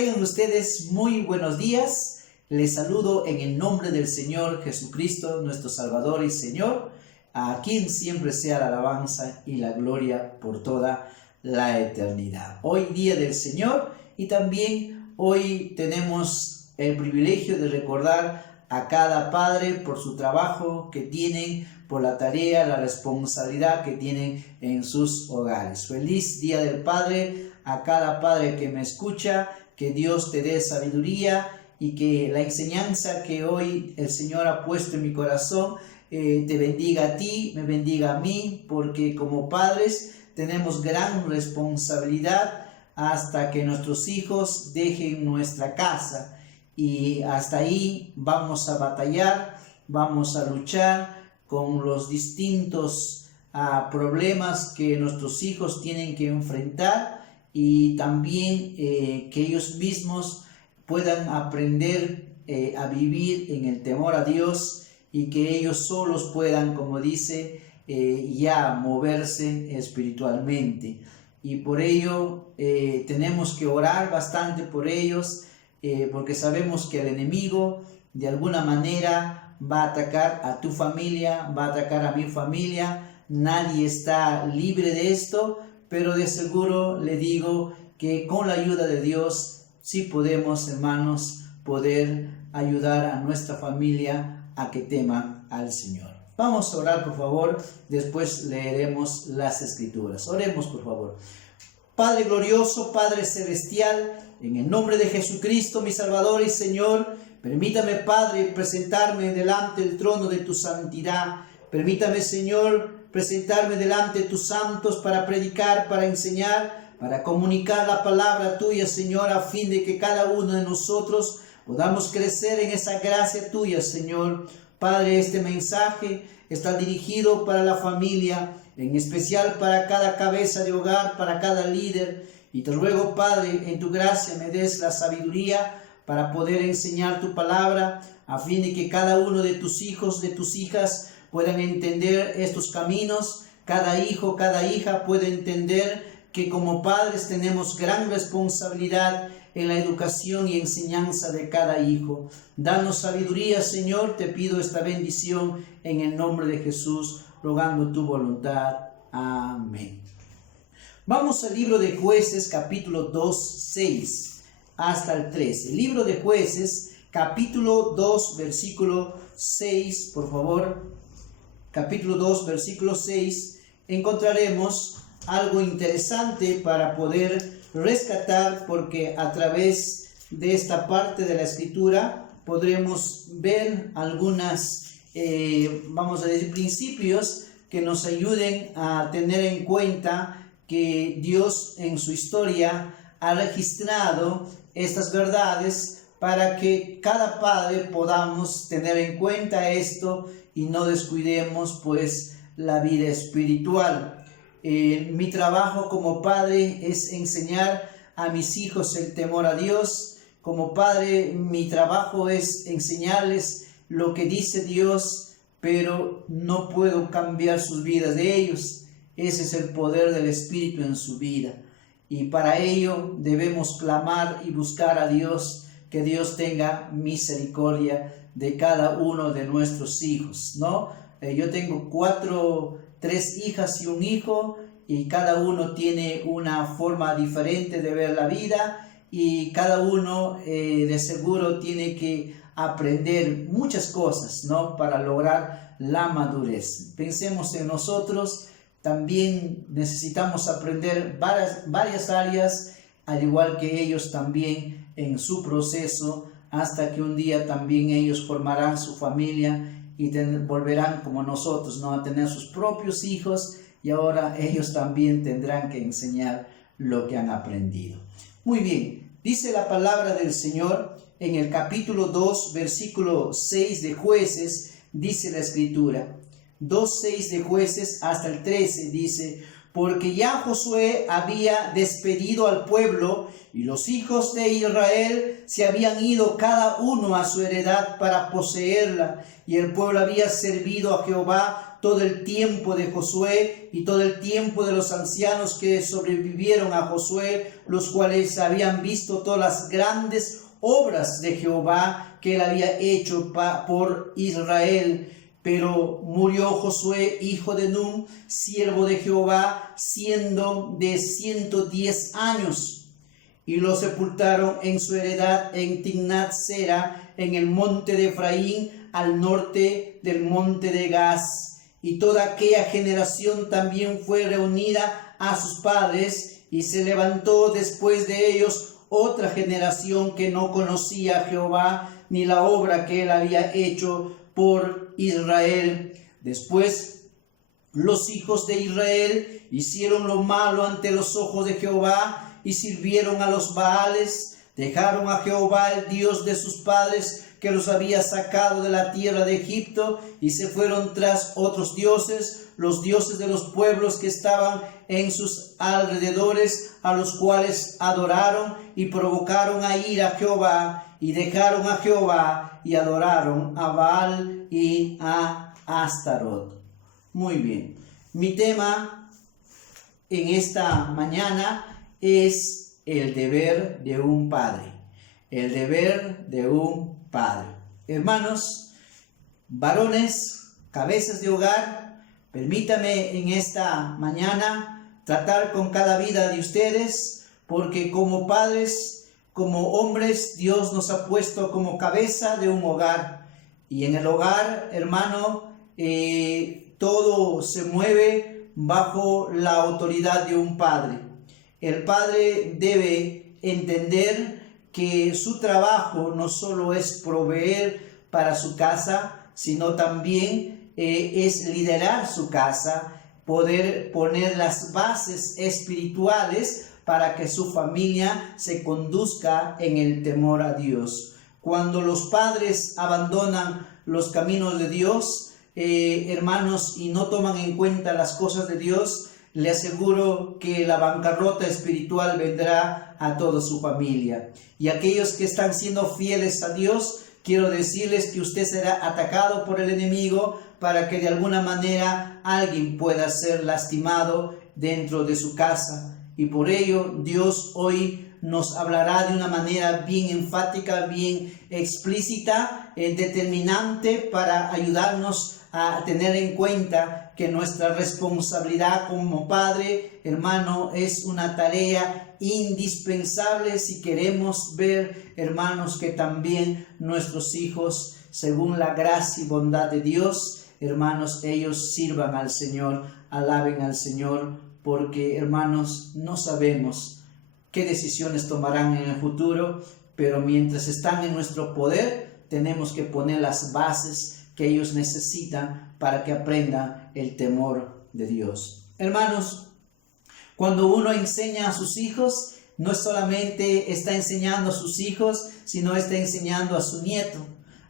Tengan ustedes muy buenos días. Les saludo en el nombre del Señor Jesucristo, nuestro Salvador y Señor, a quien siempre sea la alabanza y la gloria por toda la eternidad. Hoy día del Señor, y también hoy tenemos el privilegio de recordar a cada padre por su trabajo que tienen, por la tarea, la responsabilidad que tienen en sus hogares. Feliz Día del Padre a cada padre que me escucha. Que Dios te dé sabiduría y que la enseñanza que hoy el Señor ha puesto en mi corazón te bendiga a ti, me bendiga a mí, porque como padres tenemos gran responsabilidad hasta que nuestros hijos dejen nuestra casa, y hasta ahí vamos a batallar, vamos a luchar con los distintos problemas que nuestros hijos tienen que enfrentar, y también que ellos mismos puedan aprender a vivir en el temor a Dios, y que ellos solos puedan, como dice, ya moverse espiritualmente. Y por ello tenemos que orar bastante por ellos, porque sabemos que el enemigo de alguna manera va a atacar a tu familia, va a atacar a mi familia. Nadie está libre de esto, pero de seguro le digo que con la ayuda de Dios sí podemos, hermanos, poder ayudar a nuestra familia a que tema al Señor. Vamos a orar, por favor, después leeremos las Escrituras. Oremos, por favor. Padre glorioso, Padre celestial, en el nombre de Jesucristo, mi Salvador y Señor, permítame, Padre, presentarme delante del trono de tu santidad. Permítame, Señor, presentarme delante de tus santos para predicar, para enseñar, para comunicar la palabra tuya, Señor, a fin de que cada uno de nosotros podamos crecer en esa gracia tuya, Señor. Padre, este mensaje está dirigido para la familia, en especial para cada cabeza de hogar, para cada líder. Y te ruego, Padre, en tu gracia me des la sabiduría para poder enseñar tu palabra, a fin de que cada uno de tus hijos, de tus hijas, puedan entender estos caminos. Cada hijo, cada hija puede entender que como padres tenemos gran responsabilidad en la educación y enseñanza de cada hijo. Danos sabiduría, Señor, te pido esta bendición en el nombre de Jesús, rogando tu voluntad. Amén. Vamos al libro de Jueces, capítulo 2, 6 hasta el 13. Libro de Jueces, capítulo 2, versículo 6, por favor. Capítulo 2, versículo 6, encontraremos algo interesante para poder rescatar, porque a través de esta parte de la Escritura podremos ver algunas, vamos a decir, principios que nos ayuden a tener en cuenta que Dios en su historia ha registrado estas verdades para que cada padre podamos tener en cuenta esto y no descuidemos pues la vida espiritual. Mi trabajo como padre es enseñar a mis hijos el temor a Dios. Como padre, mi trabajo es enseñarles lo que dice Dios, pero no puedo cambiar sus vidas de ellos. Ese es el poder del Espíritu en su vida. Y para ello debemos clamar y buscar a Dios, que Dios tenga misericordia de cada uno de nuestros hijos, ¿no? Yo tengo 3 hijas y un hijo, y cada uno tiene una forma diferente de ver la vida, y cada uno de seguro tiene que aprender muchas cosas, ¿no? Para lograr la madurez. Pensemos en nosotros, también necesitamos aprender varias áreas, al igual que ellos también en su proceso, hasta que un día también ellos formarán su familia y volverán como nosotros, ¿no? A tener sus propios hijos, y ahora ellos también tendrán que enseñar lo que han aprendido. Muy bien, dice la palabra del Señor en el capítulo 2, versículo 6 de Jueces, dice la Escritura, 2:6 de Jueces hasta el 13, dice: porque ya Josué había despedido al pueblo, y los hijos de Israel se habían ido cada uno a su heredad para poseerla, y el pueblo había servido a Jehová todo el tiempo de Josué y todo el tiempo de los ancianos que sobrevivieron a Josué, los cuales habían visto todas las grandes obras de Jehová que él había hecho por Israel. Pero murió Josué, hijo de Nun, siervo de Jehová, siendo de 110 años. Y lo sepultaron en su heredad en Timnat-Sera, en el monte de Efraín, al norte del monte de Gaz. Y toda aquella generación también fue reunida a sus padres, y se levantó después de ellos otra generación que no conocía a Jehová, ni la obra que él había hecho por Israel. Después los hijos de Israel hicieron lo malo ante los ojos de Jehová y sirvieron a los Baales, dejaron a Jehová el Dios de sus padres que los había sacado de la tierra de Egipto, y se fueron tras otros dioses, los dioses de los pueblos que estaban en sus alrededores, a los cuales adoraron y provocaron a ir a Jehová, y dejaron a Jehová y adoraron a Baal y a Astarot. Muy bien, mi tema en esta mañana es el deber de un padre. El deber de un padre. Hermanos, varones, cabezas de hogar, permítame en esta mañana tratar con cada vida de ustedes, porque como padres, como hombres, Dios nos ha puesto como cabeza de un hogar. Y en el hogar, hermano, todo se mueve bajo la autoridad de un padre. El padre debe entender que su trabajo no solo es proveer para su casa, sino también es liderar su casa, poder poner las bases espirituales para que su familia se conduzca en el temor a Dios. Cuando los padres abandonan los caminos de Dios, hermanos, y no toman en cuenta las cosas de Dios, le aseguro que la bancarrota espiritual vendrá a toda su familia. Y aquellos que están siendo fieles a Dios, quiero decirles que usted será atacado por el enemigo para que de alguna manera alguien pueda ser lastimado dentro de su casa. Y por ello Dios hoy nos hablará de una manera bien enfática, bien explícita, determinante para ayudarnos a tener en cuenta que nuestra responsabilidad como padre, hermano, es una tarea indispensable si queremos ver, hermanos, que también nuestros hijos, según la gracia y bondad de Dios, hermanos, ellos sirvan al Señor, alaben al Señor, porque, hermanos, no sabemos qué decisiones tomarán en el futuro, pero mientras están en nuestro poder, tenemos que poner las bases que ellos necesitan para que aprendan el temor de Dios. Hermanos, cuando uno enseña a sus hijos, no solamente está enseñando a sus hijos, sino está enseñando a su nieto,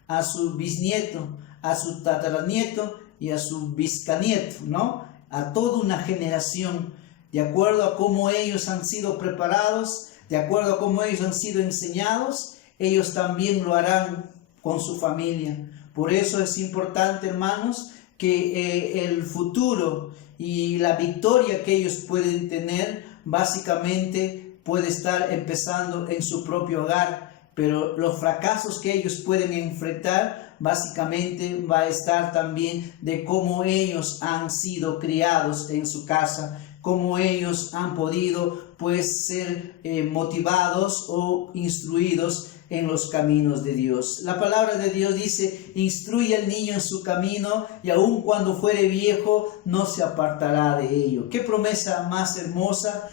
a su bisnieto, a su tataranieto y a su biscanieto, ¿no? A toda una generación, de acuerdo a cómo ellos han sido preparados, de acuerdo a cómo ellos han sido enseñados, ellos también lo harán con su familia. Por eso es importante, hermanos, que el futuro y la victoria que ellos pueden tener, básicamente puede estar empezando en su propio hogar, pero los fracasos que ellos pueden enfrentar, básicamente va a estar también de cómo ellos han sido criados en su casa, cómo ellos han podido pues ser motivados o instruidos en los caminos de Dios. La palabra de Dios dice: instruye al niño en su camino, y aun cuando fuere viejo no se apartará de ello. Qué promesa más hermosa.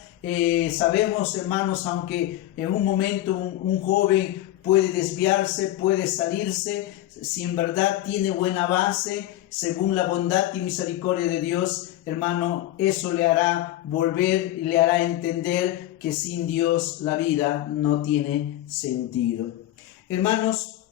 Sabemos, hermanos, aunque en un momento un joven puede desviarse, puede salirse, si en verdad tiene buena base, según la bondad y misericordia de Dios, hermano, eso le hará volver y le hará entender que sin Dios la vida no tiene sentido. Hermanos,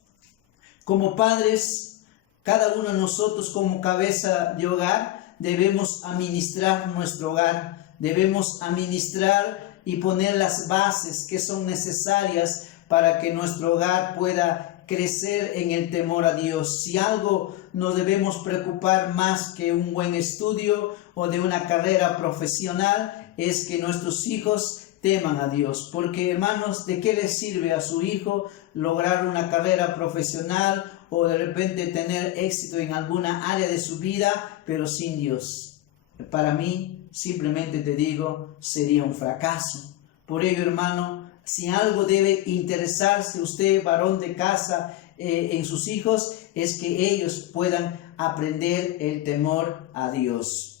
como padres, cada uno de nosotros como cabeza de hogar debemos administrar nuestro hogar, debemos administrar y poner las bases que son necesarias para que nuestro hogar pueda crecer en el temor a Dios. Si algo nos debemos preocupar más que un buen estudio o de una carrera profesional, es que nuestros hijos teman a Dios. Porque, hermanos, ¿de qué les sirve a su hijo lograr una carrera profesional o de repente tener éxito en alguna área de su vida, pero sin Dios? Para mí, simplemente te digo, sería un fracaso. Por ello, hermano, si algo debe interesarse usted, varón de casa, en sus hijos, es que ellos puedan aprender el temor a Dios.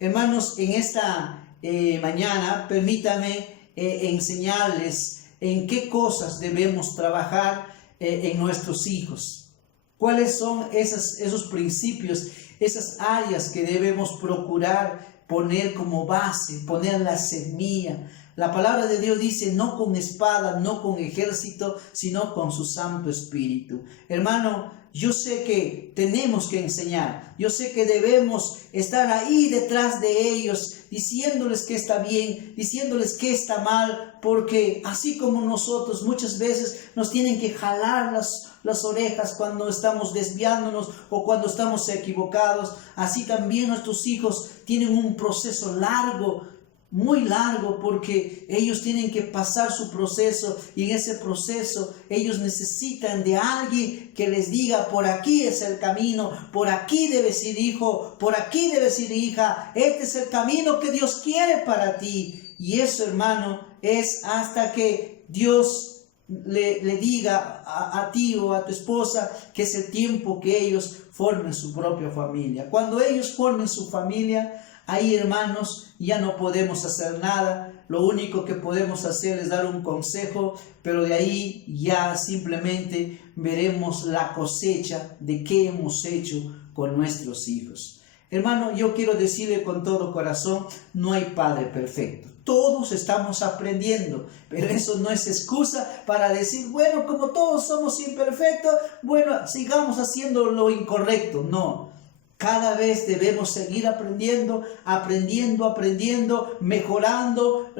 Hermanos, en esta mañana, permítame enseñarles en qué cosas debemos trabajar en nuestros hijos. ¿Cuáles son esos principios, esas áreas que debemos procurar poner como base, poner la semilla? La palabra de Dios dice, no con espada, no con ejército, sino con su Santo Espíritu. Hermano, yo sé que tenemos que enseñar. Yo sé que debemos estar ahí detrás de ellos, diciéndoles que está bien, diciéndoles que está mal, porque así como nosotros muchas veces nos tienen que jalar las orejas cuando estamos desviándonos o cuando estamos equivocados, así también nuestros hijos tienen un proceso largo, muy largo, porque ellos tienen que pasar su proceso y en ese proceso ellos necesitan de alguien que les diga: por aquí es el camino, por aquí debes ir, hijo, por aquí debes ir, hija, este es el camino que Dios quiere para ti. Y eso, hermano, es hasta que Dios le diga a ti o a tu esposa que es el tiempo que ellos formen su propia familia. Cuando ellos formen su familia, ahí, hermanos, ya no podemos hacer nada. Lo único que podemos hacer es dar un consejo, pero de ahí ya simplemente veremos la cosecha de qué hemos hecho con nuestros hijos. Hermano, yo quiero decirle con todo corazón, no hay padre perfecto. Todos estamos aprendiendo, pero eso no es excusa para decir, bueno, como todos somos imperfectos, bueno, sigamos haciendo lo incorrecto. No. Cada vez debemos seguir aprendiendo, mejorando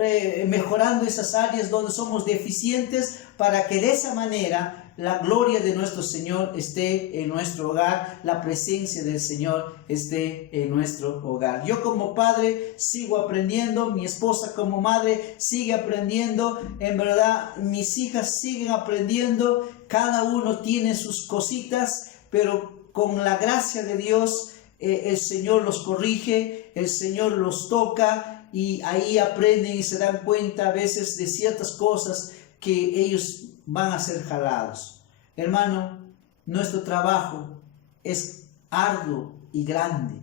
esas áreas donde somos deficientes, para que de esa manera la gloria de nuestro Señor esté en nuestro hogar, la presencia del Señor esté en nuestro hogar. Yo como padre sigo aprendiendo, mi esposa como madre sigue aprendiendo, en verdad mis hijas siguen aprendiendo, cada uno tiene sus cositas, pero con la gracia de Dios, el Señor los corrige, el Señor los toca y ahí aprenden y se dan cuenta a veces de ciertas cosas que ellos van a ser jalados. Hermano, nuestro trabajo es arduo y grande.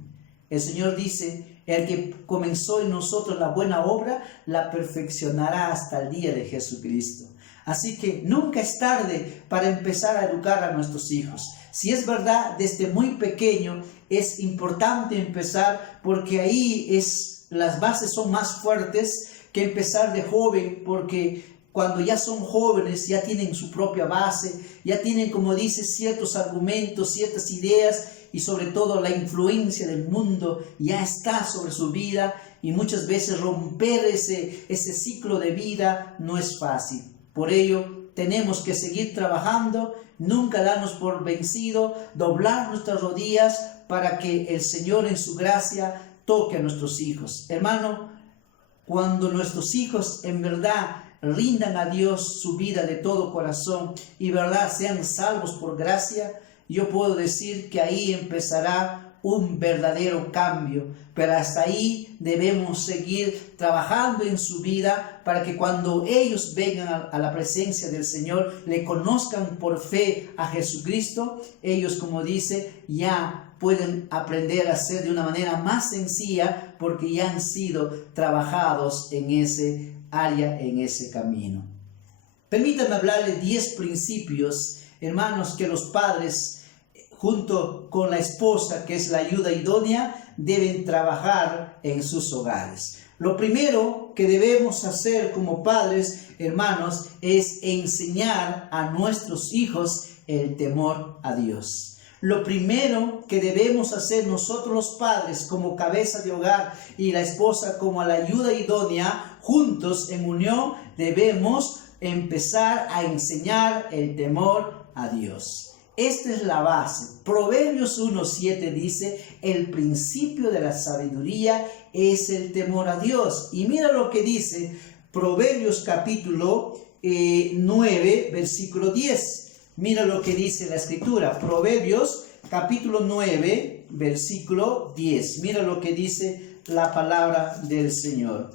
El Señor dice, el que comenzó en nosotros la buena obra, la perfeccionará hasta el día de Jesucristo. Así que nunca es tarde para empezar a educar a nuestros hijos. Si es verdad, desde muy pequeño es importante empezar, porque ahí las bases son más fuertes que empezar de joven, porque cuando ya son jóvenes ya tienen su propia base, ya tienen, como dice, ciertos argumentos, ciertas ideas y sobre todo la influencia del mundo ya está sobre su vida, y muchas veces romper ese ciclo de vida no es fácil. Por ello tenemos que seguir trabajando, nunca darnos por vencido, doblar nuestras rodillas para que el Señor en su gracia toque a nuestros hijos. Hermano, cuando nuestros hijos en verdad rindan a Dios su vida de todo corazón y verdad sean salvos por gracia, yo puedo decir que ahí empezará un verdadero cambio, pero hasta ahí debemos seguir trabajando en su vida para que cuando ellos vengan a la presencia del Señor, le conozcan por fe a Jesucristo, ellos, como dice, ya pueden aprender a hacer de una manera más sencilla porque ya han sido trabajados en ese área, en ese camino. Permítanme hablarles 10 principios, hermanos, que los padres junto con la esposa, que es la ayuda idónea, deben trabajar en sus hogares. Lo primero que debemos hacer como padres, hermanos, es enseñar a nuestros hijos el temor a Dios. Lo primero que debemos hacer nosotros los padres como cabeza de hogar y la esposa como la ayuda idónea, juntos en unión, debemos empezar a enseñar el temor a Dios. Esta es la base. Proverbios 1:7 dice, el principio de la sabiduría es el temor a Dios. Y mira lo que dice Proverbios capítulo 9, versículo 10. Mira lo que dice la escritura. Proverbios capítulo 9, versículo 10. Mira lo que dice la palabra del Señor.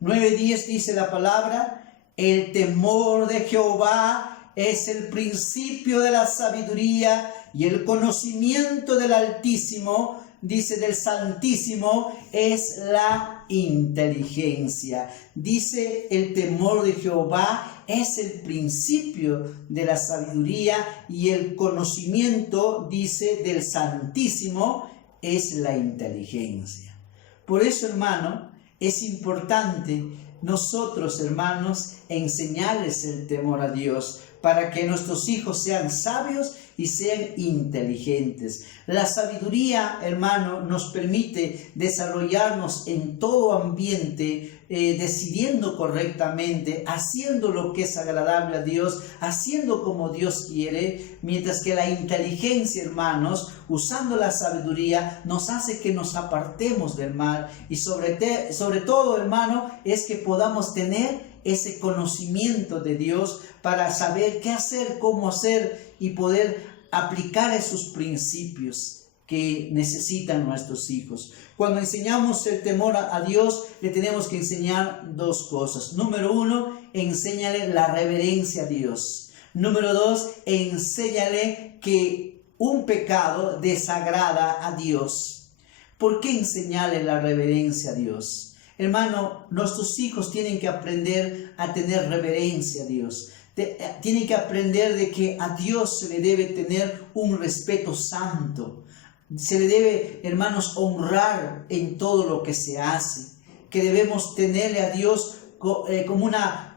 9:10 dice la palabra, el temor de Jehová es el principio de la sabiduría y el conocimiento del Altísimo, dice del Santísimo, es la inteligencia. Dice el temor de Jehová es el principio de la sabiduría y el conocimiento, dice del Santísimo, es la inteligencia. Por eso, hermano, es importante nosotros, hermanos, enseñarles el temor a Dios para que nuestros hijos sean sabios y sean inteligentes. La sabiduría, hermano, nos permite desarrollarnos en todo ambiente, decidiendo correctamente, haciendo lo que es agradable a Dios, haciendo como Dios quiere, mientras que la inteligencia, hermanos, usando la sabiduría, nos hace que nos apartemos del mal y sobre todo, hermano, es que podamos tener ese conocimiento de Dios para saber qué hacer, cómo hacer y poder aplicar esos principios que necesitan nuestros hijos. Cuando enseñamos el temor a Dios, le tenemos que enseñar dos cosas. Número uno, enséñale la reverencia a Dios. Número dos, enséñale que un pecado desagrada a Dios. ¿Por qué enseñarle la reverencia a Dios? Hermano, nuestros hijos tienen que aprender a tener reverencia a Dios. Tienen que aprender de que a Dios se le debe tener un respeto santo. Se le debe, hermanos, honrar en todo lo que se hace. Que debemos tenerle a Dios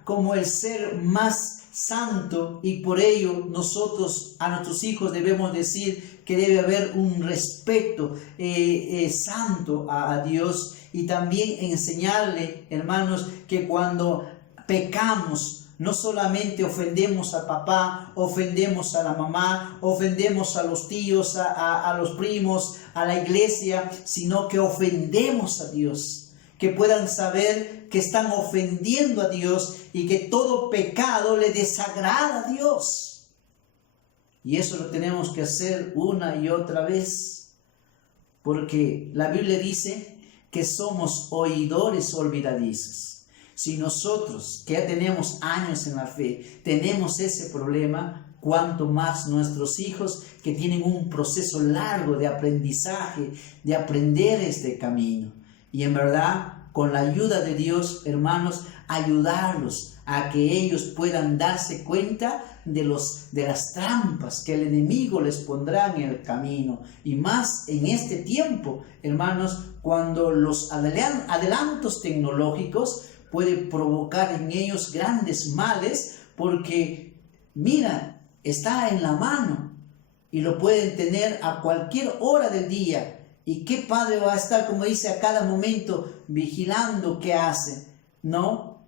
como el ser más santo, y por ello nosotros a nuestros hijos debemos decir que debe haber un respeto santo a Dios. Y también enseñarle, hermanos, que cuando pecamos, no solamente ofendemos a papá, ofendemos a la mamá, ofendemos a los tíos, a los primos, a la iglesia, sino que ofendemos a Dios. Que puedan saber que están ofendiendo a Dios y que todo pecado le desagrada a Dios. Y eso lo tenemos que hacer una y otra vez, porque la Biblia dice que somos oidores olvidadizos. Si nosotros, que ya tenemos años en la fe, tenemos ese problema, cuanto más nuestros hijos que tienen un proceso largo de aprendizaje, de aprender este camino. Y en verdad, con la ayuda de Dios, hermanos, ayudarlos a que ellos puedan darse cuenta de las trampas que el enemigo les pondrá en el camino. Y más en este tiempo, hermanos, cuando los adelantos tecnológicos pueden provocar en ellos grandes males, porque mira, está en la mano y lo pueden tener a cualquier hora del día. ¿Y qué padre va a estar, como dice, a cada momento vigilando qué hace? No,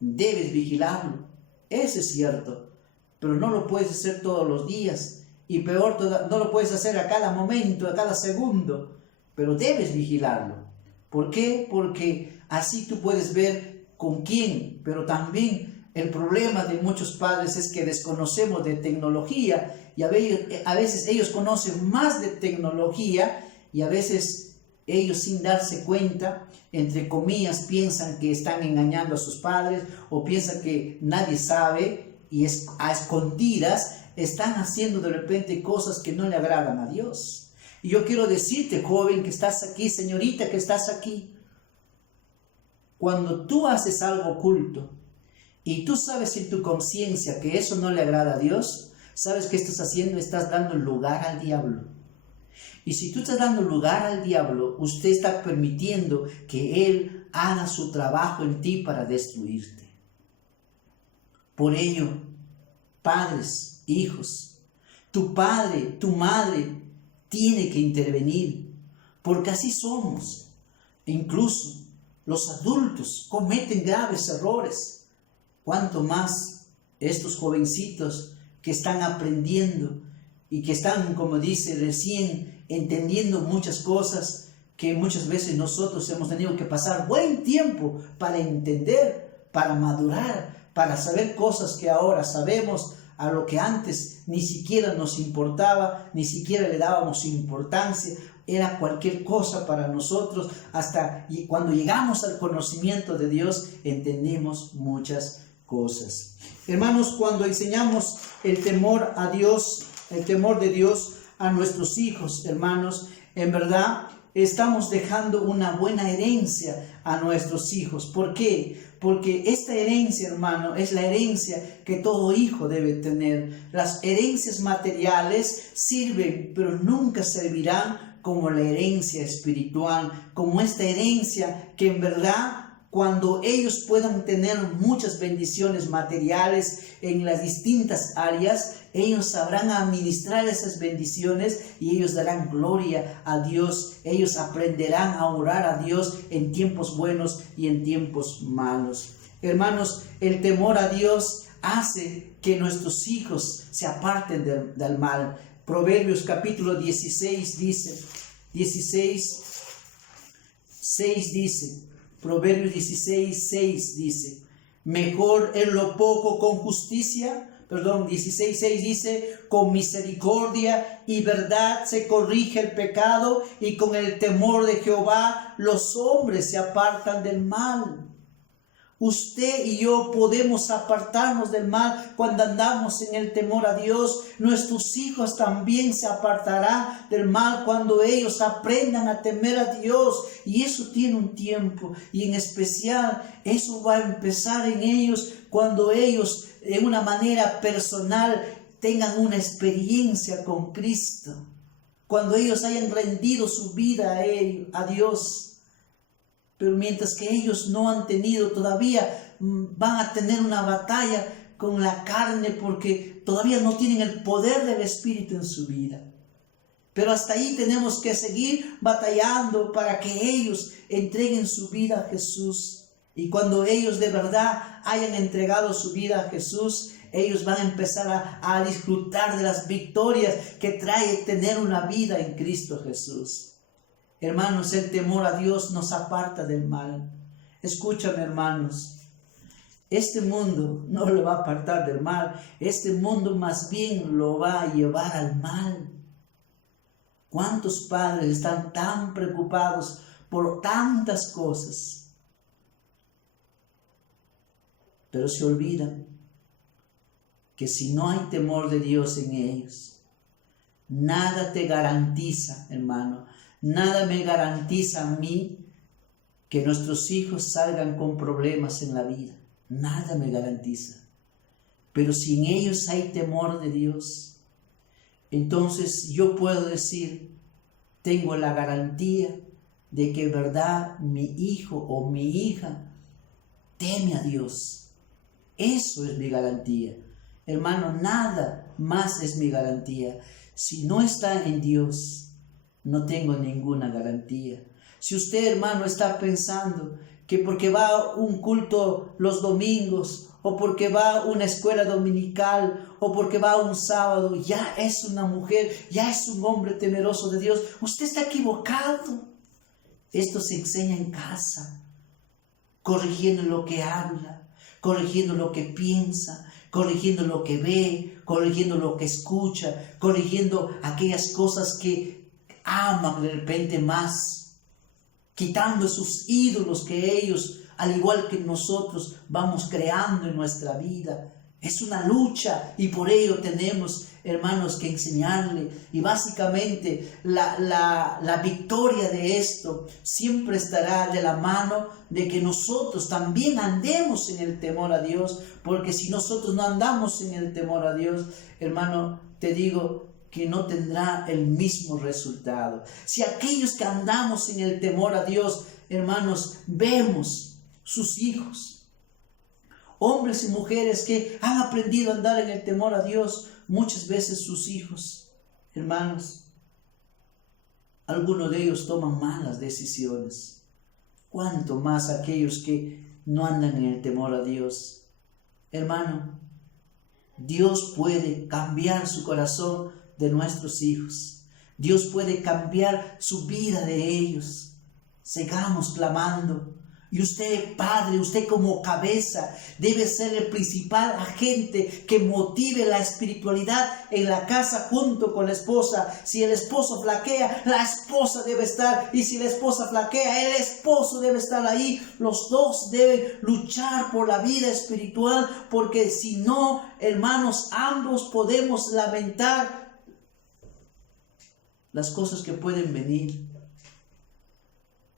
debes vigilarlo, eso es cierto, pero no lo puedes hacer todos los días, y peor, no lo puedes hacer a cada momento, a cada segundo, pero debes vigilarlo. ¿Por qué? Porque así tú puedes ver con quién. Pero también el problema de muchos padres es que desconocemos de tecnología, y a veces ellos conocen más de tecnología, y a veces ellos, sin darse cuenta, entre comillas, piensan que están engañando a sus padres, o piensan que nadie sabe, y a escondidas están haciendo de repente cosas que no le agradan a Dios. Y yo quiero decirte, joven que estás aquí, señorita que estás aquí, cuando tú haces algo oculto y tú sabes en tu conciencia que eso no le agrada a Dios, ¿sabes qué estás haciendo? Estás dando lugar al diablo. Y si tú estás dando lugar al diablo, usted está permitiendo que él haga su trabajo en ti para destruirte. Por ello, padres, hijos, tu padre, tu madre tiene que intervenir, porque así somos. E incluso los adultos cometen graves errores. Cuanto más estos jovencitos que están aprendiendo y que están, como dice, recién entendiendo muchas cosas que muchas veces nosotros hemos tenido que pasar buen tiempo para entender, para madurar, para saber cosas que ahora sabemos, a lo que antes ni siquiera nos importaba, ni siquiera le dábamos importancia, era cualquier cosa para nosotros. Hasta cuando llegamos al conocimiento de Dios, entendemos muchas cosas. Hermanos, cuando enseñamos el temor a Dios, el temor de Dios a nuestros hijos, hermanos, en verdad estamos dejando una buena herencia a nuestros hijos. ¿Por qué? Porque esta herencia, hermano, es la herencia que todo hijo debe tener. Las herencias materiales sirven, pero nunca servirán como la herencia espiritual, como esta herencia que en verdad, cuando ellos puedan tener muchas bendiciones materiales en las distintas áreas, ellos sabrán administrar esas bendiciones y ellos darán gloria a Dios. Ellos aprenderán a orar a Dios en tiempos buenos y en tiempos malos. Hermanos, el temor a Dios hace que nuestros hijos se aparten del mal. Proverbios capítulo 16 dice, 6 dice, Proverbios 16:6 dice, mejor en lo poco con justicia, 16:6 dice, con misericordia y verdad se corrige el pecado, y con el temor de Jehová los hombres se apartan del mal. Usted y yo podemos apartarnos del mal cuando andamos en el temor a Dios. Nuestros hijos también se apartarán del mal cuando ellos aprendan a temer a Dios. Y eso tiene un tiempo. Y en especial eso va a empezar en ellos cuando ellos de una manera personal tengan una experiencia con Cristo. Cuando ellos hayan rendido su vida a Dios. Pero mientras que ellos no han tenido, todavía van a tener una batalla con la carne porque todavía no tienen el poder del Espíritu en su vida. Pero hasta ahí tenemos que seguir batallando para que ellos entreguen su vida a Jesús. Y cuando ellos de verdad hayan entregado su vida a Jesús, ellos van a empezar a disfrutar de las victorias que trae tener una vida en Cristo Jesús. Hermanos, el temor a Dios nos aparta del mal. Escúchame, hermanos. Este mundo no lo va a apartar del mal. Este mundo más bien lo va a llevar al mal. ¿Cuántos padres están tan preocupados por tantas cosas? Pero se olvidan que si no hay temor de Dios en ellos, nada te garantiza, hermano. Nada me garantiza a mí que nuestros hijos salgan con problemas en la vida. Nada me garantiza. Pero si en ellos hay temor de Dios, entonces yo puedo decir, tengo la garantía de que en verdad mi hijo o mi hija teme a Dios. Eso es mi garantía. Hermano, nada más es mi garantía. Si no está en Dios, no tengo ninguna garantía. Si usted, hermano, está pensando que porque va a un culto los domingos, o porque va a una escuela dominical, o porque va a un sábado, ya es una mujer, ya es un hombre temeroso de Dios, usted está equivocado. Esto se enseña en casa, corrigiendo lo que habla, corrigiendo lo que piensa, corrigiendo lo que ve, corrigiendo lo que escucha, corrigiendo aquellas cosas que aman de repente más, quitando esos ídolos que ellos, al igual que nosotros, vamos creando en nuestra vida. Es una lucha y por ello tenemos, hermanos, que enseñarle. Y básicamente la victoria de esto siempre estará de la mano de que nosotros también andemos en el temor a Dios. Porque si nosotros no andamos en el temor a Dios, hermano, te digo que no tendrá el mismo resultado. Si aquellos que andamos en el temor a Dios, hermanos, vemos sus hijos, hombres y mujeres que han aprendido a andar en el temor a Dios, muchas veces sus hijos, hermanos, algunos de ellos toman malas decisiones. ¿Cuánto más aquellos que no andan en el temor a Dios? Hermano, Dios puede cambiar su corazón de nuestros hijos. Dios puede cambiar su vida de ellos. Sigamos clamando. Y usted, padre, usted como cabeza, debe ser el principal agente que motive la espiritualidad en la casa junto con la esposa. Si el esposo flaquea, la esposa debe estar. Y si la esposa flaquea, el esposo debe estar ahí. Los dos deben luchar por la vida espiritual, porque si no, hermanos, ambos podemos lamentar las cosas que pueden venir.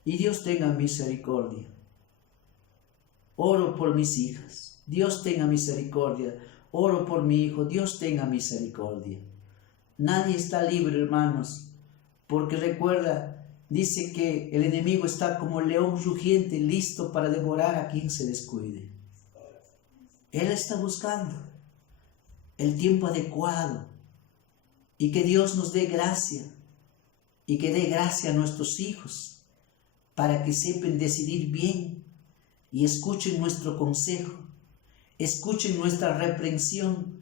Y Dios tenga misericordia. Oro por mis hijas. Dios tenga misericordia. Oro por mi hijo. Dios tenga misericordia. Nadie está libre, hermanos. Porque recuerda, dice que el enemigo está como león rugiente, listo para devorar a quien se descuide. Él está buscando el tiempo adecuado. Y que Dios nos dé gracia. Y que dé gracia a nuestros hijos, para que sepan decidir bien y escuchen nuestro consejo, escuchen nuestra reprensión,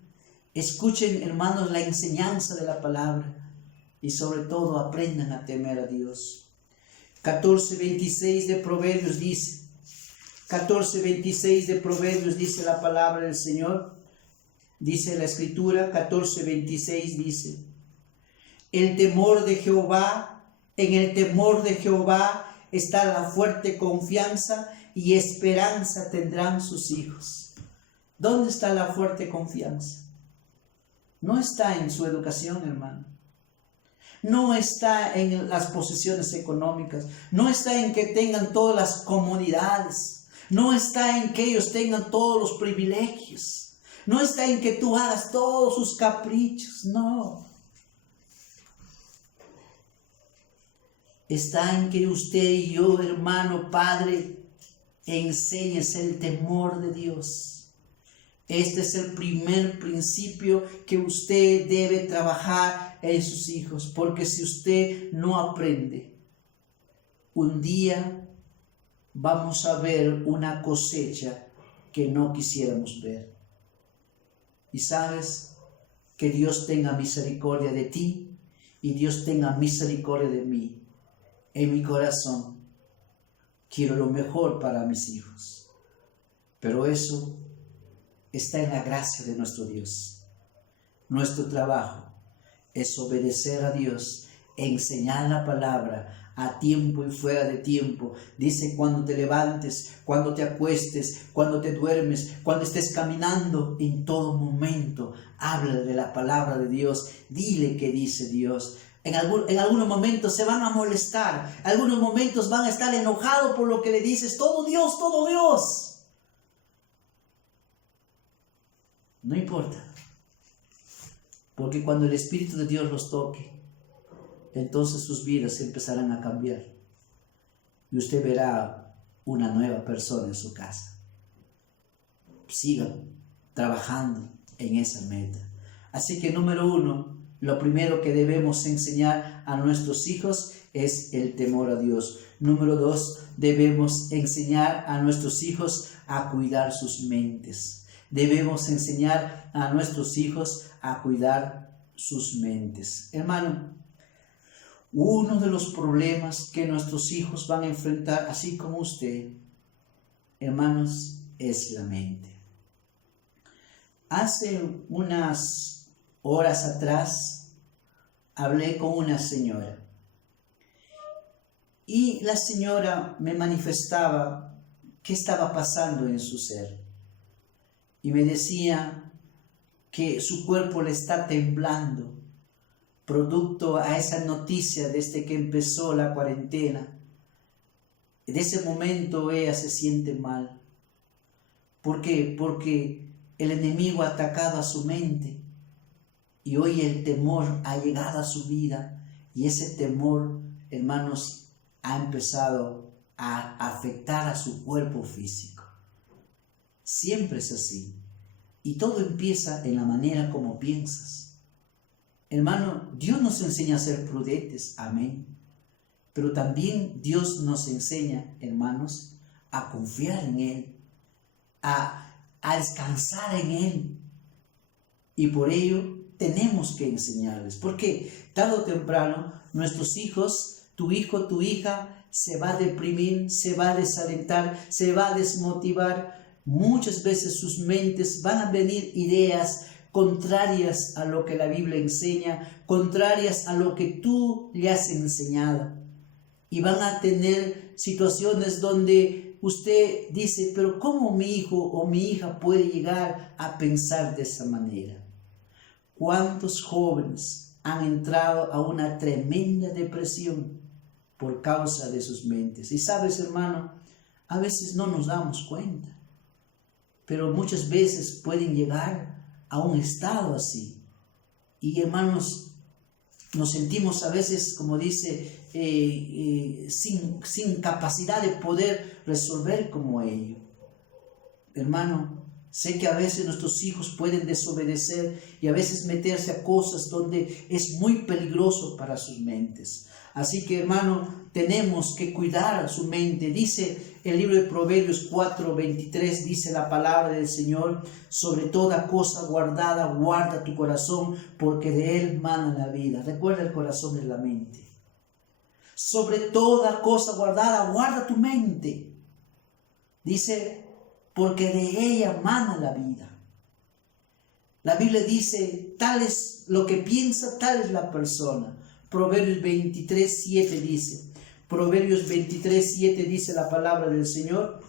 escuchen, hermanos, la enseñanza de la palabra y sobre todo aprendan a temer a Dios. 14:26 de Proverbios dice, 14:26 de Proverbios dice la palabra del Señor, dice la Escritura, 14:26 dice: el temor de Jehová, en el temor de Jehová está la fuerte confianza, y esperanza tendrán sus hijos. ¿Dónde está la fuerte confianza? No está en su educación, hermano. No está en las posesiones económicas. No está en que tengan todas las comodidades. No está en que ellos tengan todos los privilegios. No está en que tú hagas todos sus caprichos. No. Está en que usted y yo, hermano, padre, enseñes el temor de Dios. Este es el primer principio que usted debe trabajar en sus hijos, porque si usted no aprende, un día vamos a ver una cosecha que no quisiéramos ver. Y sabes, que Dios tenga misericordia de ti y Dios tenga misericordia de mí. En mi corazón quiero lo mejor para mis hijos, pero eso está en la gracia de nuestro Dios. Nuestro trabajo es obedecer a Dios, enseñar la palabra a tiempo y fuera de tiempo. Dice, cuando te levantes, cuando te acuestes, cuando te duermes, cuando estés caminando, en todo momento, habla de la palabra de Dios, dile qué dice Dios. En algunos momentos se van a molestar, algunos momentos van a estar enojados por lo que le dices, todo Dios, todo Dios. No importa, porque cuando el Espíritu de Dios los toque, entonces sus vidas empezarán a cambiar y usted verá una nueva persona en su casa. Sigan trabajando en esa meta. Así que número 1, lo primero que debemos enseñar a nuestros hijos es el temor a Dios. Número 2, debemos enseñar a nuestros hijos a cuidar sus mentes. Debemos enseñar a nuestros hijos a cuidar sus mentes. Hermano, uno de los problemas que nuestros hijos van a enfrentar, así como usted, hermanos, es la mente. Hace unas horas atrás hablé con una señora y la señora me manifestaba qué estaba pasando en su ser y me decía que su cuerpo le está temblando producto a esa noticia desde que empezó la cuarentena. En ese momento ella se siente mal. ¿Por qué? Porque el enemigo ha atacado a su mente y hoy el temor ha llegado a su vida y ese temor, hermanos, ha empezado a afectar a su cuerpo físico. Siempre es así y todo empieza en la manera como piensas. Hermano, Dios nos enseña a ser prudentes, amén. Pero también Dios nos enseña, hermanos, a confiar en Él, a descansar en Él. Y por ello tenemos que enseñarles, porque tarde o temprano nuestros hijos, tu hijo, tu hija, se va a deprimir, se va a desalentar, se va a desmotivar. Muchas veces sus mentes van a venir ideas contrarias a lo que la Biblia enseña, contrarias a lo que tú le has enseñado. Y van a tener situaciones donde usted dice, pero ¿cómo mi hijo o mi hija puede llegar a pensar de esa manera? ¿Cuántos jóvenes han entrado a una tremenda depresión por causa de sus mentes? Y sabes, hermano, a veces no nos damos cuenta, pero muchas veces pueden llegar a un estado así. Y hermanos, nos sentimos a veces, como dice, sin capacidad de poder resolver como ellos. Hermano, sé que a veces nuestros hijos pueden desobedecer y a veces meterse a cosas donde es muy peligroso para sus mentes. Así que, hermano, tenemos que cuidar su mente. Dice el libro de Proverbios 4:23, dice la palabra del Señor: sobre toda cosa guardada, guarda tu corazón, porque de él mana la vida. Recuerda, el corazón es la mente. Sobre toda cosa guardada, guarda tu mente. Dice, porque de ella mana la vida. La Biblia dice, tal es lo que piensa, tal es la persona. Proverbios 23:7 dice, Proverbios 23:7 dice la palabra del Señor.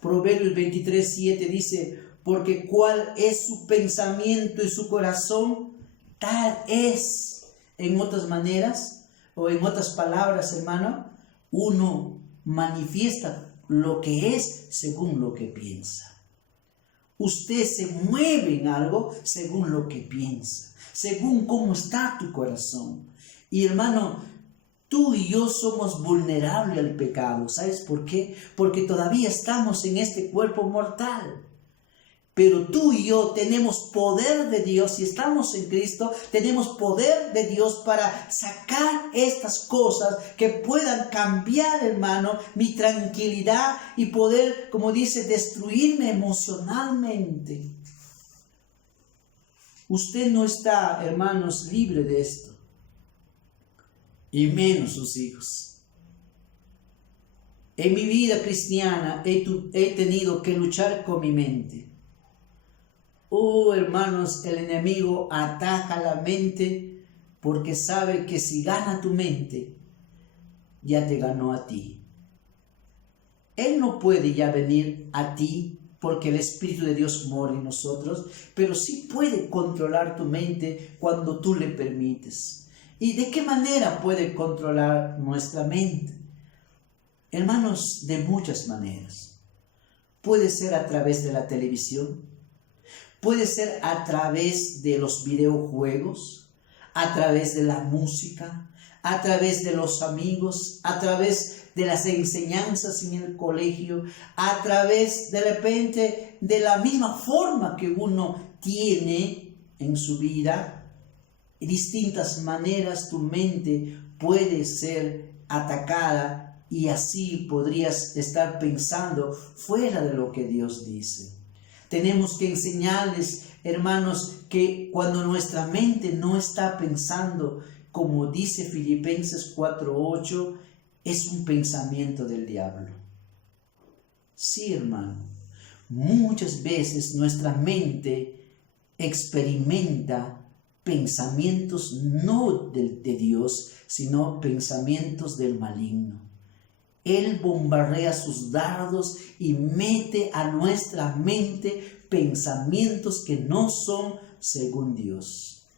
Proverbios 23:7 dice, porque cuál es su pensamiento y su corazón, tal es. En otras maneras, o en otras palabras, hermano, uno manifiesta lo que es según lo que piensa. Usted se mueve en algo según lo que piensa, según cómo está tu corazón. Y hermano, tú y yo somos vulnerables al pecado. ¿Sabes por qué? Porque todavía estamos en este cuerpo mortal. Pero tú y yo tenemos poder de Dios. Si estamos en Cristo, tenemos poder de Dios para sacar estas cosas que puedan cambiar, hermano, mi tranquilidad y poder, como dice, destruirme emocionalmente. Usted no está, hermanos, libre de esto. Y menos sus hijos. En mi vida cristiana he tenido que luchar con mi mente. Oh, hermanos, el enemigo ataca la mente porque sabe que si gana tu mente, ya te ganó a ti. Él no puede ya venir a ti porque el Espíritu de Dios mora en nosotros, pero sí puede controlar tu mente cuando tú le permites. ¿Y de qué manera puede controlar nuestra mente? Hermanos, de muchas maneras. Puede ser a través de la televisión, puede ser a través de los videojuegos, a través de la música, a través de los amigos, a través de las enseñanzas en el colegio, a través de repente de la misma forma que uno tiene en su vida. De distintas maneras tu mente puede ser atacada y así podrías estar pensando fuera de lo que Dios dice. Tenemos que enseñarles, hermanos, que cuando nuestra mente no está pensando, como dice Filipenses 4:8, es un pensamiento del diablo. Sí, hermano, muchas veces nuestra mente experimenta pensamientos no de Dios, sino pensamientos del maligno. Él bombardea sus dardos y mete a nuestra mente pensamientos que no son según Dios.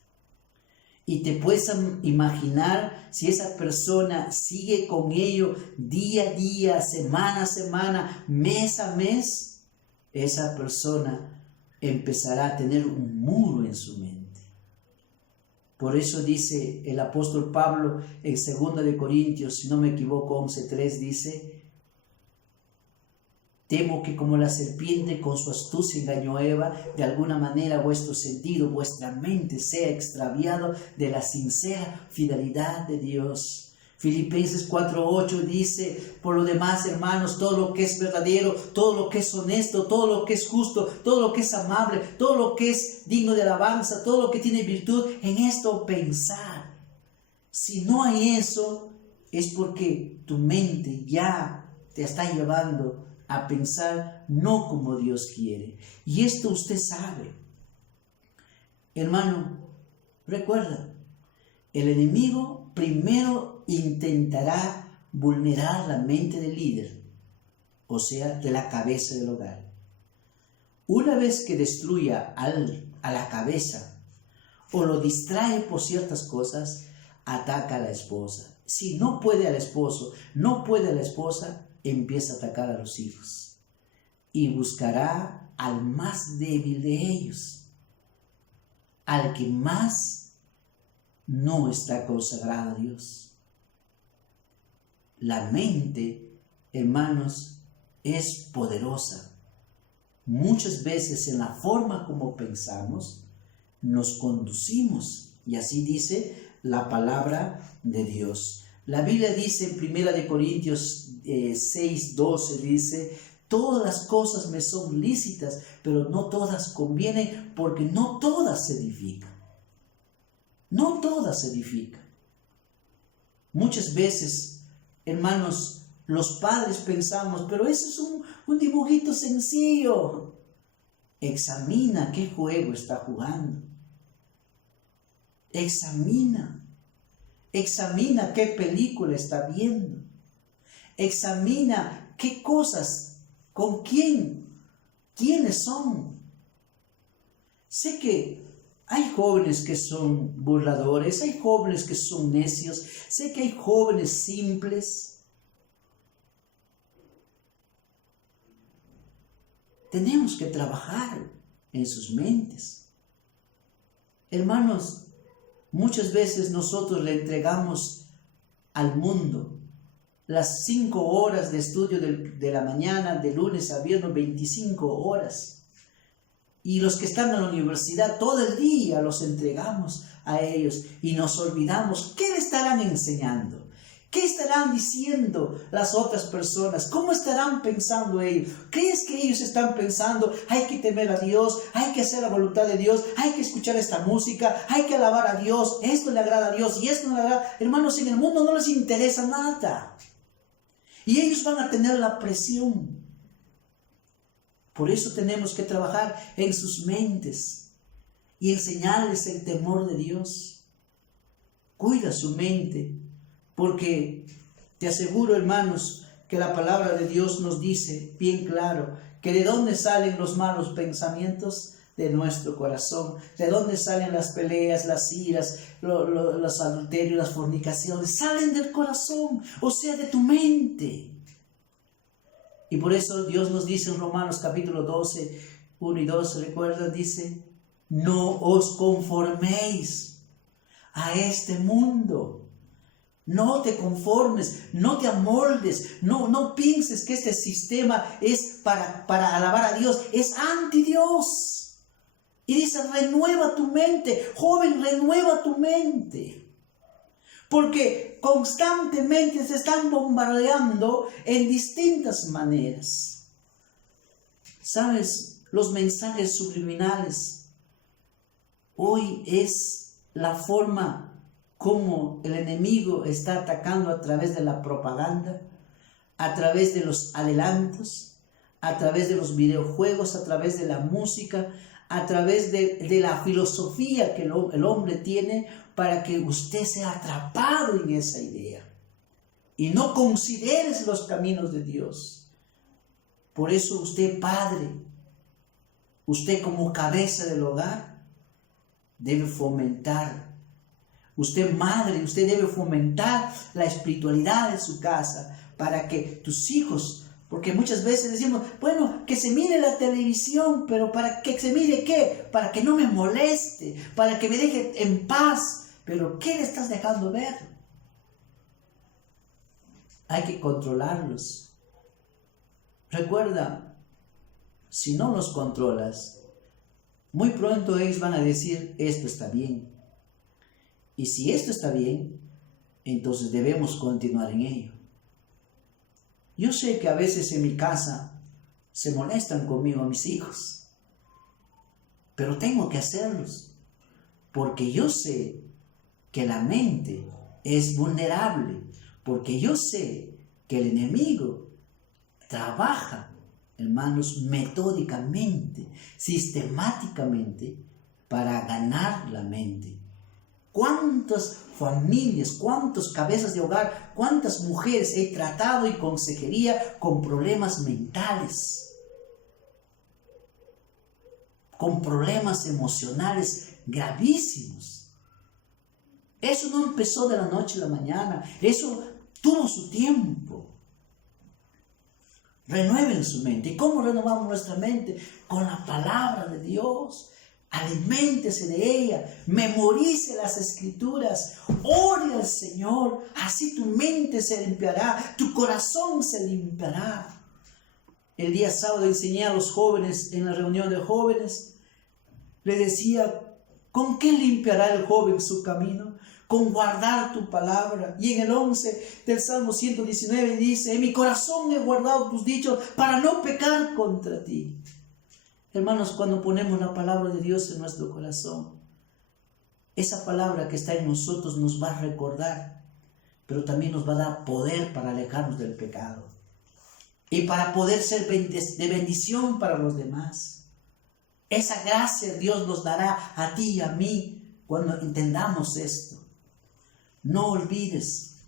Y te puedes imaginar si esa persona sigue con ello día a día, semana a semana, mes a mes, esa persona empezará a tener un muro en su mente. Por eso dice el apóstol Pablo en 2 de Corintios, si no me equivoco, 11:3, dice: temo que como la serpiente con su astucia engañó a Eva, de alguna manera vuestro sentido, vuestra mente sea extraviado de la sincera fidelidad de Dios. Filipenses 4:8 dice, por lo demás, hermanos, todo lo que es verdadero, todo lo que es honesto, todo lo que es justo, todo lo que es amable, todo lo que es digno de alabanza, todo lo que tiene virtud, en esto pensar. Si no hay eso, es porque tu mente ya te está llevando a pensar no como Dios quiere. Y esto usted sabe. Hermano, recuerda, el enemigo primero intentará vulnerar la mente del líder, o sea, de la cabeza del hogar. Una vez que destruya a la cabeza o lo distrae por ciertas cosas, ataca a la esposa. Si no puede al esposo, no puede a la esposa, empieza a atacar a los hijos y buscará al más débil de ellos, al que más no está consagrado a Dios. La mente, hermanos, es poderosa. Muchas veces en la forma como pensamos, nos conducimos, y así dice la palabra de Dios. La Biblia dice en 1 Corintios 6:12, dice, todas las cosas me son lícitas, pero no todas convienen, porque no todas edifican. No todas edifican. Muchas veces, hermanos, los padres pensamos, pero eso es un dibujito sencillo. Examina qué juego está jugando. Examina qué película está viendo. Examina qué cosas, con quiénes son. Sé que hay jóvenes que son burladores, hay jóvenes que son necios, sé que hay jóvenes simples. Tenemos que trabajar en sus mentes. Hermanos, muchas veces nosotros le entregamos al mundo las 5 horas de estudio de la mañana, de lunes a viernes, 25 horas. Y los que están en la universidad todo el día los entregamos a ellos y nos olvidamos. ¿Qué le estarán enseñando? ¿Qué estarán diciendo las otras personas? ¿Cómo estarán pensando ellos? ¿Crees que ellos están pensando, hay que temer a Dios, hay que hacer la voluntad de Dios, hay que escuchar esta música, hay que alabar a Dios, esto le agrada a Dios y esto no le agrada? Hermanos, en el mundo no les interesa nada. Y ellos van a tener la presión. Por eso tenemos que trabajar en sus mentes y enseñarles el temor de Dios. Cuida su mente, porque te aseguro, hermanos, que la palabra de Dios nos dice bien claro que de dónde salen los malos pensamientos, de nuestro corazón. De dónde salen las peleas, las iras, los adulterios, las fornicaciones. Salen del corazón, o sea, de tu mente. Y por eso Dios nos dice en Romanos capítulo 12, 1 y 2, recuerda, dice, no os conforméis a este mundo. No te conformes, no te amoldes, no pienses que este sistema es para alabar a Dios, es anti Dios. Y dice, renueva tu mente, joven, renueva tu mente. Porque constantemente se están bombardeando en distintas maneras. ¿Sabes? Los mensajes subliminales hoy es la forma como el enemigo está atacando a través de la propaganda, a través de los adelantos, a través de los videojuegos, a través de la música, a través de la filosofía que el hombre tiene, para que usted sea atrapado en esa idea y no consideres los caminos de Dios. Por eso usted, padre, usted como cabeza del hogar, debe fomentar. Usted, madre, usted debe fomentar la espiritualidad de su casa para que tus hijos, porque muchas veces decimos, bueno, que se mire la televisión, pero ¿para que se mire qué? Para que no me moleste, para que me deje en paz. Pero ¿qué le estás dejando ver? Hay que controlarlos. Recuerda, si no los controlas, muy pronto ellos van a decir, esto está bien. Y si esto está bien, entonces debemos continuar en ello. Yo sé que a veces en mi casa se molestan conmigo mis hijos, pero tengo que hacerlos, porque yo sé que la mente es vulnerable, porque yo sé que el enemigo trabaja, hermanos, metódicamente, sistemáticamente, para ganar la mente. ¿Cuántas familias, cuántas cabezas de hogar, cuántas mujeres he tratado en consejería con problemas mentales, con problemas emocionales gravísimos? Eso no empezó de la noche a la mañana, eso tuvo su tiempo. Renueven su mente. ¿Y cómo renovamos nuestra mente? Con la palabra de Dios. Aliméntese de ella, memorice las escrituras, ore al Señor, así tu mente se limpiará, tu corazón se limpiará. El día sábado enseñé a los jóvenes en la reunión de jóvenes, le decía, ¿con qué limpiará el joven su camino? Con guardar tu palabra. Y en el 11 del Salmo 119 dice, en mi corazón he guardado tus dichos para no pecar contra ti. Hermanos, cuando ponemos la palabra de Dios en nuestro corazón, esa palabra que está en nosotros nos va a recordar, pero también nos va a dar poder para alejarnos del pecado y para poder ser de bendición para los demás. Esa gracia Dios nos dará a ti y a mí cuando entendamos esto. No olvides,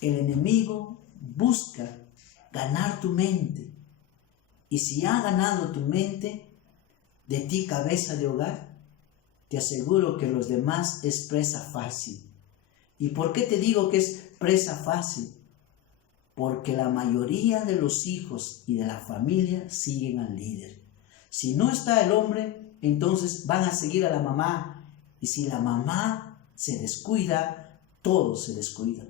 el enemigo busca ganar tu mente, y si ha ganado tu mente, de ti, cabeza de hogar, te aseguro que los demás es presa fácil. ¿Y por qué te digo que es presa fácil? Porque la mayoría de los hijos y de la familia siguen al líder. Si no está el hombre, entonces van a seguir a la mamá. Y si la mamá se descuida, todos se descuidan.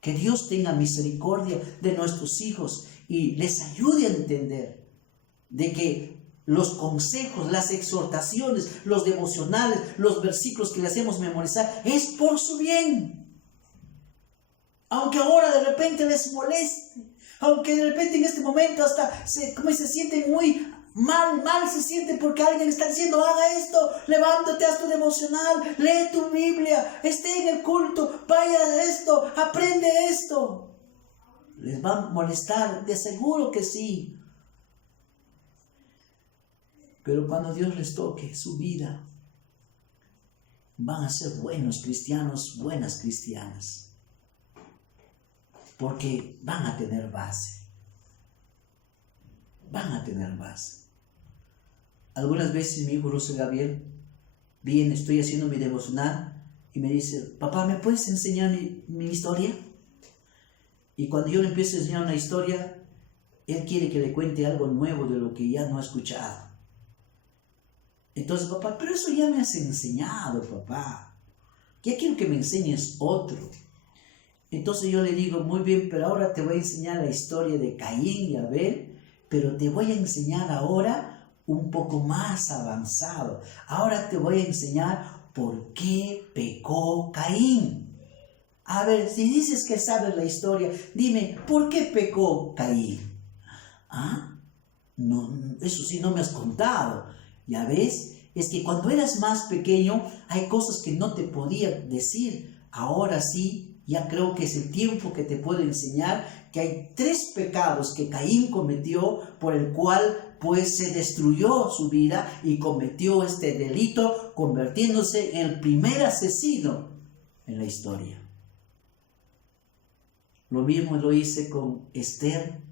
Que Dios tenga misericordia de nuestros hijos y les ayude a entender de que los consejos, las exhortaciones, los devocionales, los versículos que les hacemos memorizar, es por su bien. Aunque ahora de repente les moleste, aunque de repente en este momento hasta se sienten muy mal se sienten porque alguien está diciendo, haga esto, levántate, haz tu devocional, lee tu Biblia, esté en el culto, vaya a esto, aprende esto. ¿Les va a molestar? De seguro que sí. Pero cuando Dios les toque su vida, van a ser buenos cristianos, buenas cristianas. Porque van a tener base. Van a tener base. Algunas veces mi hijo José Gabriel viene, estoy haciendo mi devocional y me dice, papá, ¿me puedes enseñar mi historia? Y cuando yo le empiezo a enseñar una historia, él quiere que le cuente algo nuevo de lo que ya no ha escuchado. Entonces, papá, pero eso ya me has enseñado, papá. Ya quiero que me enseñes otro. Entonces yo le digo, muy bien, pero ahora te voy a enseñar la historia de Caín y Abel, pero te voy a enseñar ahora un poco más avanzado. Ahora te voy a enseñar por qué pecó Caín. A ver, si dices que sabes la historia, dime, ¿por qué pecó Caín? Ah, no, eso sí no me has contado. Ya ves, es que cuando eras más pequeño hay cosas que no te podía decir. Ahora sí, ya creo que es el tiempo que te puedo enseñar que hay 3 pecados que Caín cometió por el cual pues se destruyó su vida y cometió este delito convirtiéndose en el primer asesino en la historia. Lo mismo lo hice con Esther.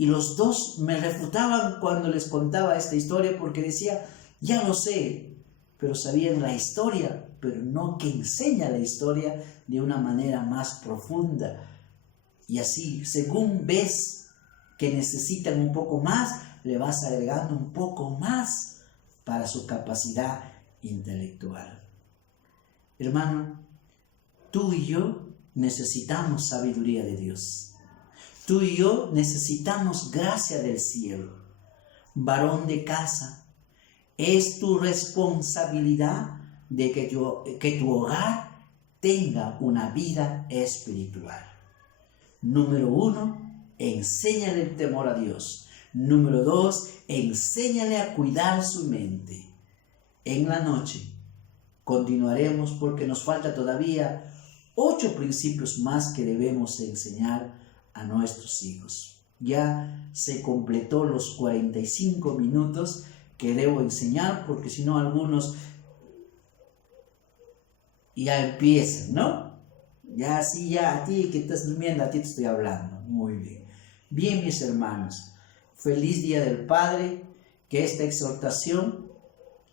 Y los dos me refutaban cuando les contaba esta historia porque decía, ya lo sé, pero sabían la historia, pero no que enseña la historia de una manera más profunda. Y así, según ves que necesitan un poco más, le vas agregando un poco más para su capacidad intelectual. Hermano, tú y yo necesitamos sabiduría de Dios. Tú y yo necesitamos gracia del cielo. Varón de casa, es tu responsabilidad de que tu hogar tenga una vida espiritual. Número 1, enséñale el temor a Dios. Número 2, enséñale a cuidar su mente. En la noche continuaremos porque nos falta todavía 8 principios más que debemos enseñar a nuestros hijos. Ya se completó los 45 minutos que debo enseñar, porque si no algunos ya empiezan, ¿no? Ya así, ya a ti que estás durmiendo, a ti te estoy hablando. Muy bien. Bien, mis hermanos, feliz Día del Padre, que esta exhortación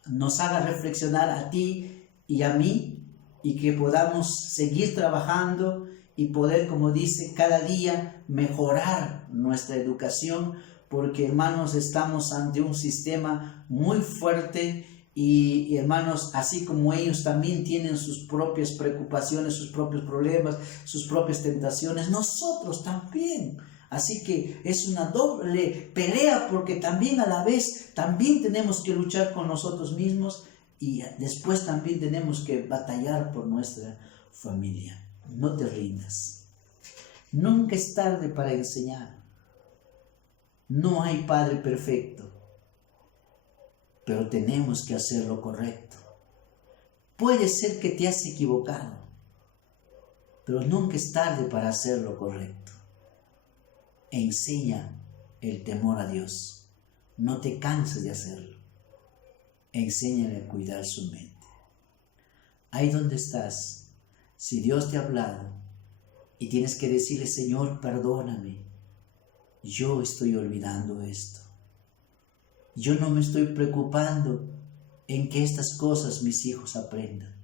nos haga reflexionar a ti y a mí, y que podamos seguir trabajando y poder, como dice, cada día mejorar nuestra educación, porque, hermanos, estamos ante un sistema muy fuerte y, hermanos, así como ellos también tienen sus propias preocupaciones, sus propios problemas, sus propias tentaciones, nosotros también. Así que es una doble pelea, porque también a la vez también tenemos que luchar con nosotros mismos y después también tenemos que batallar por nuestra familia. No te rindas. Nunca es tarde para enseñar. No hay padre perfecto, pero tenemos que hacer lo correcto. Puede ser que te has equivocado, pero nunca es tarde para hacer lo correcto. Enseña el temor a Dios. No te canses de hacerlo. Enséñale a cuidar su mente. Ahí donde estás, si Dios te ha hablado y tienes que decirle: Señor, perdóname, yo estoy olvidando esto. Yo no me estoy preocupando en que estas cosas mis hijos aprendan.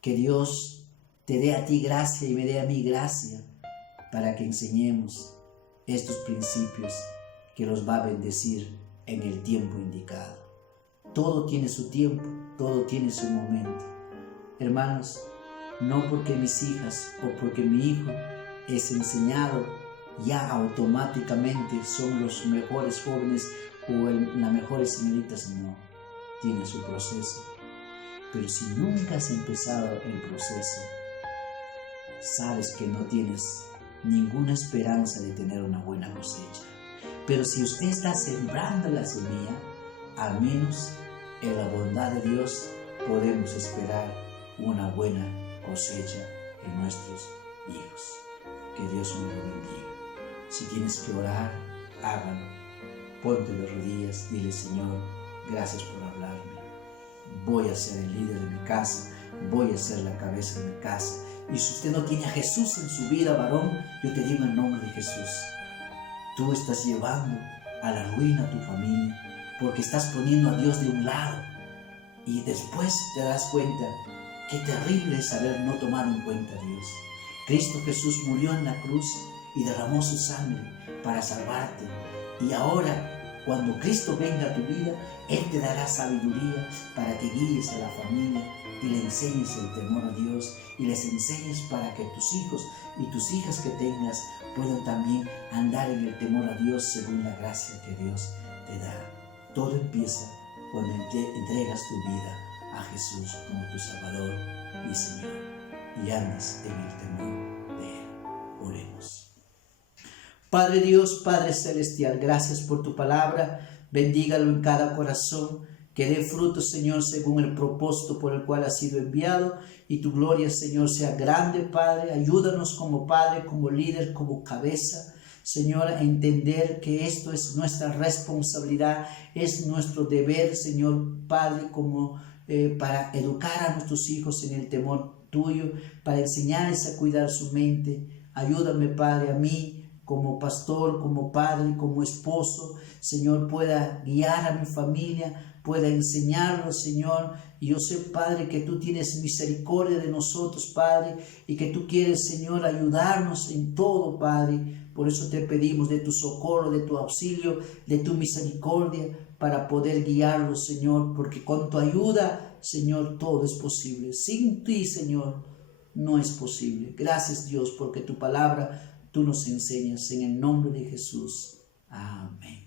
Que Dios te dé a ti gracia y me dé a mí gracia para que enseñemos estos principios que los va a bendecir en el tiempo indicado. Todo tiene su tiempo, todo tiene su momento. Hermanos, no porque mis hijas o porque mi hijo es enseñado, ya automáticamente son los mejores jóvenes o las mejores señoritas. No, tiene su proceso. Pero si nunca has empezado el proceso, sabes que no tienes ninguna esperanza de tener una buena cosecha. Pero si usted está sembrando la semilla, al menos en la bondad de Dios podemos esperar una buena cosecha en nuestros hijos. Que Dios me lo bendiga. Si tienes que orar, hágalo. Ponte de rodillas, dile: Señor, gracias por hablarme. Voy a ser el líder de mi casa, voy a ser la cabeza de mi casa. Y si usted no tiene a Jesús en su vida, varón, yo te digo en nombre de Jesús: tú estás llevando a la ruina a tu familia, porque estás poniendo a Dios de un lado. Y después te das cuenta qué terrible es haber no tomado en cuenta a Dios. Cristo Jesús murió en la cruz y derramó su sangre para salvarte. Y ahora, cuando Cristo venga a tu vida, Él te dará sabiduría para que guíes a la familia y le enseñes el temor a Dios, y les enseñes para que tus hijos y tus hijas que tengas puedan también andar en el temor a Dios según la gracia que Dios te da. Todo empieza cuando entregas tu vida a Jesús como tu Salvador y Señor y andas en el temor de Él. Oremos. Padre Dios, Padre Celestial, gracias por tu palabra. Bendígalo en cada corazón, que dé fruto, Señor, según el propósito por el cual ha sido enviado, y tu gloria, Señor, sea grande, Padre. Ayúdanos como Padre, como líder, como cabeza, Señor, a entender que esto es nuestra responsabilidad, es nuestro deber, Señor, Padre, como para educar a nuestros hijos en el temor tuyo, para enseñarles a cuidar su mente. Ayúdame, Padre, a mí, como pastor, como padre, como esposo, Señor, pueda guiar a mi familia, pueda enseñarlos, Señor. Y yo sé, Padre, que tú tienes misericordia de nosotros, Padre, y que tú quieres, Señor, ayudarnos en todo, Padre. Por eso te pedimos de tu socorro, de tu auxilio, de tu misericordia, para poder guiarlos, Señor, porque con tu ayuda, Señor, todo es posible. Sin ti, Señor, no es posible. Gracias, Dios, porque tu palabra tú nos enseñas, en el nombre de Jesús. Amén.